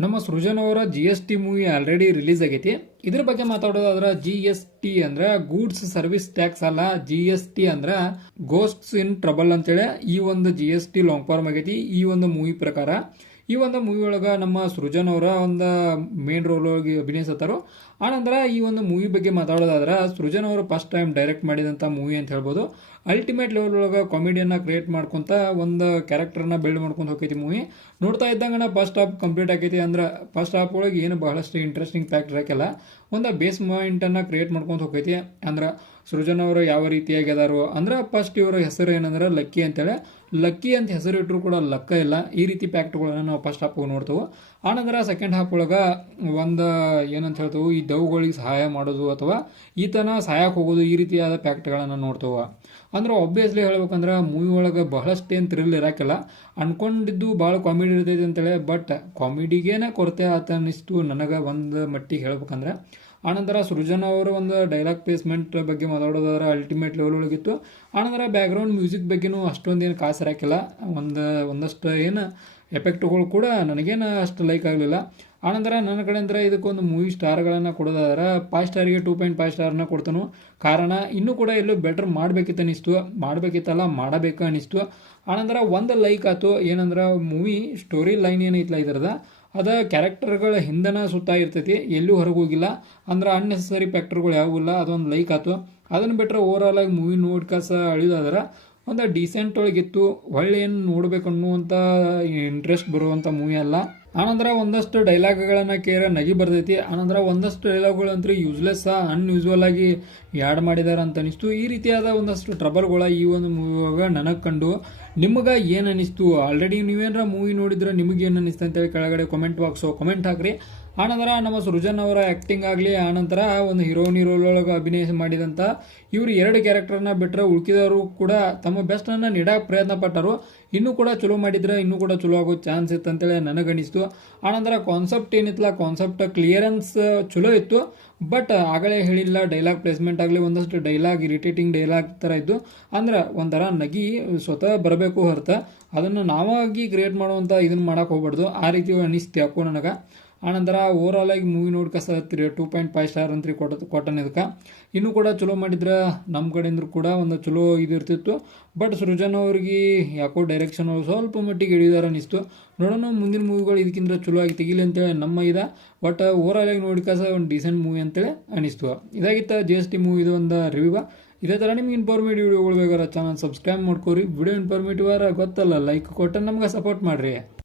ನಮ್ಮ ಸೃಜನ್ ಅವರ GST movie already release ಆಗೈತಿ. ಇದ್ರ ಬಗ್ಗೆ ಮಾತಾಡೋದಾದ್ರೆ GST ಅಂದ್ರೆ ಗೂಡ್ಸ್ ಸರ್ವಿಸ್ ಟ್ಯಾಕ್ಸ್ ಅಲ್ಲ, GST ಅಂದ್ರೆ ಗೋಸ್ಟ್ಸ್ ಇನ್ ಟ್ರಬಲ್ ಅಂತೇಳಿ ಈ ಒಂದು GST ಲಾಂಗ್ ಫಾರ್ಮ್ ಆಗೈತಿ ಈ ಒಂದು ಮೂವಿ ಪ್ರಕಾರ. ಈ ಒಂದು ಮೂವಿ ಒಳಗ ನಮ್ಮ ಸೃಜನ್ ಅವರ ಒಂದು ಮೇನ್ ರೋಲ್ ಒಳಗೆ ಅಭಿನಯಿಸತ್ತಾರೋ. ಆನಂತರ ಈ ಒಂದು ಮೂವಿ ಬಗ್ಗೆ ಮಾತಾಡೋದಾದ್ರೆ ಸೃಜನ್ ಅವರು ಫಸ್ಟ್ ಟೈಮ್ ಡೈರೆಕ್ಟ್ ಮಾಡಿದಂತ ಮೂವಿ ಅಂತ ಹೇಳ್ಬೋದು. ಅಲ್ಟಿಮೇಟ್ ಲೆವೆಲ್ ಒಳಗ ಕಾಮಿಡಿಯನ್ನ ಕ್ರಿಯೇಟ್ ಮಾಡ್ಕೊಂತ ಒಂದು ಕ್ಯಾರೆಕ್ಟರ್ನ ಬಿಲ್ಡ್ ಮಾಡ್ಕೊಂತ ಹೋಗೈತಿ ಮೂವಿ. ನೋಡ್ತಾ ಇದ್ದಂಗ ಫಸ್ಟ್ ಹಾಫ್ ಕಂಪ್ಲೀಟ್ ಆಗೈತಿ. ಅಂದ್ರೆ ಫಸ್ಟ್ ಹಾಫ್ ಒಳಗೆ ಏನು ಬಹಳಷ್ಟು ಇಂಟ್ರೆಸ್ಟಿಂಗ್ ಫ್ಯಾಕ್ಟರ್ ಹಾಕಿಲ್ಲ, ಒಂದು ಬೇಸ್ ಪಾಯಿಂಟ್ ಅನ್ನ ಕ್ರಿಯೇಟ್ ಮಾಡ್ಕೊಂತ ಹೋಗೈತಿ. ಅಂದ್ರೆ ಸೃಜನ್ ಅವರು ಯಾವ ರೀತಿಯಾಗಿ ಅದಾರು ಅಂದ್ರೆ ಫಸ್ಟ್ ಇವರ ಹೆಸರು ಏನಂದ್ರೆ ಲಕ್ಕಿ ಅಂತೇಳಿ. ಲಕ್ಕಿ ಅಂತ ಹೆಸರು ಇಟ್ಟರು ಕೂಡ ಲಕ್ಕ ಇಲ್ಲ, ಈ ರೀತಿ ಫ್ಯಾಕ್ಟ್ಗಳನ್ನ ನಾವು ಫಸ್ಟ್ ಹಾಫ್ ನೋಡ್ತೇವೆ. ಆನಂತರ ಸೆಕೆಂಡ್ ಹಾಫ್ ಒಳಗ ಒಂದು ಏನಂತ ಹೇಳ್ತೇವೆ, ಈ ದವುಗಳಿಗೆ ಸಹಾಯ ಮಾಡೋದು ಅಥವಾ ಈತನ ಸಹಾಯಕ್ಕೆ ಹೋಗೋದು, ಈ ರೀತಿಯಾದ ಫ್ಯಾಕ್ಟ್ಗಳನ್ನ ನೋಡ್ತೇವೆ. ಅಂದ್ರೆ ಆಬ್ವಿಯಸ್ಲಿ ಹೇಳ್ಬೇಕಂದ್ರೆ ಮೂವಿ ಒಳಗೆ ಬಹಳಷ್ಟು ಏನು ಥ್ರಿಲ್ ಇರಾಕಿಲ್ಲ. ಅನ್ಕೊಂಡಿದ್ದು ಭಾಳ ಕಾಮಿಡಿ ಇರ್ತೈತಿ ಅಂತೇಳಿ, ಬಟ್ ಕಾಮಿಡಿಗೇನೆ ಕೊರತೆ ಆತ ಅನ್ನಿಸ್ತು ನನಗೆ ಒಂದು ಮಟ್ಟಿಗೆ ಹೇಳ್ಬೇಕಂದ್ರೆ. ಆನಂತರ ಸೃಜನ್ ಅವರ ಒಂದು ಡೈಲಾಗ್ ಪ್ಲೇಸ್ಮೆಂಟ್ ಬಗ್ಗೆ ಮಾತಾಡೋದಾದ್ರೆ ಅಲ್ಟಿಮೇಟ್ ಲೆವೆಲ್ ಒಳಗಿತ್ತು. ಆನಂತರ ಬ್ಯಾಕ್ಗ್ರೌಂಡ್ ಮ್ಯೂಸಿಕ್ ಬಗ್ಗೆನೂ ಅಷ್ಟೊಂದೇನು ಕಾಸು ಹಾಕಿಲ್ಲ. ಒಂದಷ್ಟು ಏನು ಎಫೆಕ್ಟ್ಗಳು ಕೂಡ ನನಗೇನು ಅಷ್ಟು ಲೈಕ್ ಆಗಲಿಲ್ಲ. ಆನಂತರ ನನ್ನ ಕಡೆಯಿಂದ ಇದಕ್ಕೊಂದು ಮೂವಿ ಸ್ಟಾರ್ಗಳನ್ನು ಕೊಡೋದಾದ್ರೆ 5 ಸ್ಟಾರಿಗೆ 2.5 ಸ್ಟಾರ್ನ ಕೊಡ್ತಾನು. ಕಾರಣ ಇನ್ನೂ ಕೂಡ ಎಲ್ಲೂ ಬೆಟರ್ ಮಾಡಬೇಕಿತ್ತು ಅನಿಸ್ತು, ಮಾಡಬೇಕಿತ್ತಲ್ಲ ಮಾಡಬೇಕು ಅನಿಸ್ತು. ಆನಂತರ ಒಂದು ಲೈಕ್ ಆಯ್ತು ಏನಂದ್ರೆ ಮೂವಿ ಸ್ಟೋರಿ ಲೈನ್ ಏನೈತಲ್ಲ ಇದರದ ಅದ ಕ್ಯಾರೆಕ್ಟರ್ಗಳ ಹಿಂದನ ಸುತ್ತ ಇರ್ತೈತಿ, ಎಲ್ಲೂ ಹೊರಗೆ ಹೋಗಿಲ್ಲ. ಅಂದ್ರೆ ಅನ್ನೆಸರಿ ಫ್ಯಾಕ್ಟರ್ಗಳು ಯಾವೂ ಇಲ್ಲ, ಅದೊಂದು ಲೈಕ್ ಆಯ್ತು. ಅದನ್ನು ಬಿಟ್ಟರೆ ಓವರ್ ಆಲ್ ಆಗಿ ಮೂವಿ ನೋಡ್ಕಾಸ ಅಳಿದಾದ್ರೆ ಒಂದು ಡೀಸೆಂಟ್ ಒಳಗಿತ್ತು. ಒಳ್ಳೆ ಏನು ನೋಡ್ಬೇಕು ಅನ್ನುವಂಥ ಇಂಟ್ರೆಸ್ಟ್ ಬರುವಂಥ ಮೂವಿ ಅಲ್ಲ. ಆನಂತರ ಒಂದಷ್ಟು ಡೈಲಾಗ್ಗಳನ್ನ ಕೇರ ನಗಿ ಬರ್ತೈತಿ. ಆನಂತರ ಒಂದಷ್ಟು ಡೈಲಾಗ್ಗಳಂತೂ ಯೂಸ್ಲೆಸ್ ಅನ್ಯೂಸ್ವಲ್ ಆಗಿ ಯಾಡ್ ಮಾಡಿದಾರೆ ಅಂತ ಅನಿಸ್ತು. ಈ ರೀತಿಯಾದ ಒಂದಷ್ಟು ಟ್ರಬಲ್ಗಳ ಈ ಒಂದು ಮೂವಿಯಾಗ ನನಗೆ ಕಂಡು. ನಿಮ್ಗೆ ಏನು ಅನಿಸ್ತು? ಆಲ್ರೆಡಿ ನೀವೇನಾರ ಮೂವಿ ನೋಡಿದ್ರೆ ನಿಮಗೆ ಏನು ಅನಿಸ್ತು ಅಂತೇಳಿ ಕೆಳಗಡೆ ಕಾಮೆಂಟ್ ಬಾಕ್ಸು ಕಾಮೆಂಟ್ ಹಾಕ್ರಿ. ಆನಂತರ ನಮ್ಮ ಸೃಜನ್ ಅವರ ಆಕ್ಟಿಂಗ್ ಆಗಲಿ, ಆನಂತರ ಒಂದು ಹೀರೋನಿ ರೋಲ್ ಒಳಗೆ ಅಭಿನಯ ಮಾಡಿದಂಥ ಇವರು 2 ಕ್ಯಾರೆಕ್ಟರ್ನ ಬಿಟ್ಟರೆ ಉಳ್ಕಿದವರು ಕೂಡ ತಮ್ಮ ಬೆಸ್ಟ್ ಅನ್ನ ನೀಡಕ್ಕೆ ಪ್ರಯತ್ನ ಪಟ್ಟರು. ಇನ್ನೂ ಕೂಡ ಚಲೋ ಮಾಡಿದ್ರೆ ಇನ್ನೂ ಕೂಡ ಚಲೋ ಆಗೋ ಚಾನ್ಸ್ ಇತ್ತು ಅಂತೇಳಿ ನನಗನಿಸ್ತು. ಆನಂತರ ಕಾನ್ಸೆಪ್ಟ್ ಏನಿತ್ತಲ್ಲ, ಕಾನ್ಸೆಪ್ಟ್ ಕ್ಲಿಯರೆನ್ಸ್ ಚಲೋ ಇತ್ತು. ಬಟ್ ಆಗಲೇ ಹೇಳಿಲ್ಲ, ಡೈಲಾಗ್ ಪ್ಲೇಸ್ಮೆಂಟ್ ಆಗಲಿ ಒಂದಷ್ಟು ಡೈಲಾಗ್ ಇರಿಟೇಟಿಂಗ್ ಡೈಲಾಗ್ ಥರ ಇದ್ದು. ಅಂದ್ರೆ ಒಂಥರ ನಗಿ ಸ್ವತಃ ಬರಬೇಕು ಹೊರತ ಅದನ್ನು ನಾವಾಗಿ ಕ್ರಿಯೇಟ್ ಮಾಡುವಂಥ ಇದನ್ನು ಮಾಡಕ್ಕೆ ಹೋಗ್ಬಾರ್ದು, ಆ ರೀತಿ ಅನಿಸ್ತು ಯಾಕೋ ನನಗೆ. ಆನಂತರ ಓವರ್ ಆಲ್ ಆಗಿ ಮೂವಿ ನೋಡ್ಕಸ 2.5 ಸ್ಟಾರ್ ಅಂತ ಕೊಟ್ಟನ ಇದಕ್ಕೆ. ಇನ್ನೂ ಕೂಡ ಚಲೋ ಮಾಡಿದ್ರೆ ನಮ್ಮ ಕಡೆಯಿಂದ ಕೂಡ ಒಂದು ಚಲೋ ಇದು ಇರ್ತಿತ್ತು. ಬಟ್ ಸೃಜನ್ ಅವ್ರಿಗೆ ಯಾಕೋ ಡೈರೆಕ್ಷನ್ ಸ್ವಲ್ಪ ಮಟ್ಟಿಗೆ ಹಿಡಿದಾರ ಅನಿಸ್ತು. ನೋಡೋಣ ಮುಂದಿನ ಮೂವಿಗಳು ಇದಕ್ಕಿಂತ ಚಲೋ ಆಗಿ ತೆಗಿಲಿ ಅಂತೇಳಿ ನಮ್ಮ ಇದೆ. ಬಟ್ ಓವರ್ ಆಲ್ ಆಗಿ ನೋಡ್ಕಸ ಒಂದು ಡೀಸೆಂಟ್ ಮೂವಿ ಅಂತೇಳಿ ಅನಿಸ್ತು. ಇದಾಗಿತ್ತು GST ಮೂವಿದು ಒಂದು ರಿವ್ಯೂ. ಇದೇ ಥರ ನಿಮ್ಗೆ ಇನ್ಫಾರ್ಮೇಟಿವ್ ವಿಡಿಯೋಗಳು ಬೇಕಾದ್ರೆ ಚಾನಲ್ ಸಬ್ಸ್ಕ್ರೈಬ್ ಮಾಡ್ಕೋರಿ. ವಿಡಿಯೋ ಇನ್ಫಾರ್ಮೇಟಿವ್ ಆರ ಗೊತ್ತಲ್ಲ, ಲೈಕ್ ಕೊಟ್ಟು ನಮ್ಗೆ ಸಪೋರ್ಟ್ ಮಾಡಿರಿ.